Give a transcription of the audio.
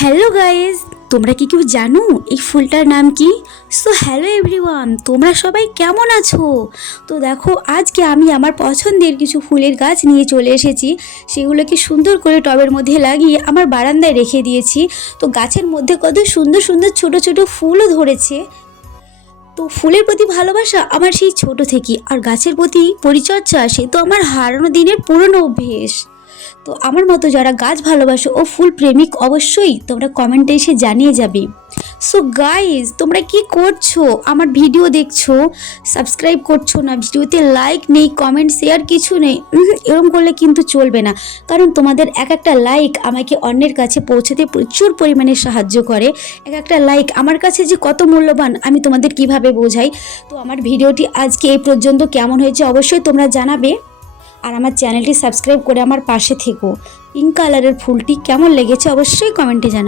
Hello guys, তোমরা কি কেউ জানো এই ফুলটার নাম কি? সো হ্যালো এভরিওয়ান, তোমরা সবাই কেমন আছো? তো দেখো, আজকে আমি আমার পছন্দের কিছু ফুলের গাছ নিয়ে চলে এসেছি। সেগুলোকে সুন্দর করে টবের মধ্যে লাগিয়ে আমার বারান্দায় রেখে দিয়েছি। তো গাছের মধ্যে কত সুন্দর সুন্দর ছোট ছোট ফুলও ধরেছে। তো ফুলের প্রতি ভালোবাসা আমার সেই ছোট থেকে, আর গাছের প্রতি পরিচর্যা সে তো আমার হারানো দিনের পুরনো অভ্যেস। তো আমার মতো যারা গাছ ভালোবাসো ও ফুল প্রেমিক, অবশ্যই তোমরা কমেন্টে এসে জানিয়ে যাবে। সো গাইজ, তোমরা কি করছো? আমার ভিডিও দেখছো, সাবস্ক্রাইব করছো না, ভিডিওতে লাইক নেই, কমেন্ট শেয়ার কিছু নেই। এরকম করলে কিন্তু চলবে না, কারণ তোমাদের এক একটা লাইক আমাকে অন্যের কাছে পৌঁছতে প্রচুর পরিমাণে সাহায্য করে। এক একটা লাইক আমার কাছে যে কত মূল্যবান আমি তোমাদের কিভাবে বোঝাই। তো আমার ভিডিওটি আজকে এই পর্যন্ত কেমন হয়েছে অবশ্যই তোমরা জানাবে। আর আমার চ্যানেলটি সাবস্ক্রাইব করে আমার পাশে থেকো। পিঙ্ক কালারের ফুলটি কেমন লেগেছে অবশ্যই কমেন্টে জানাবে।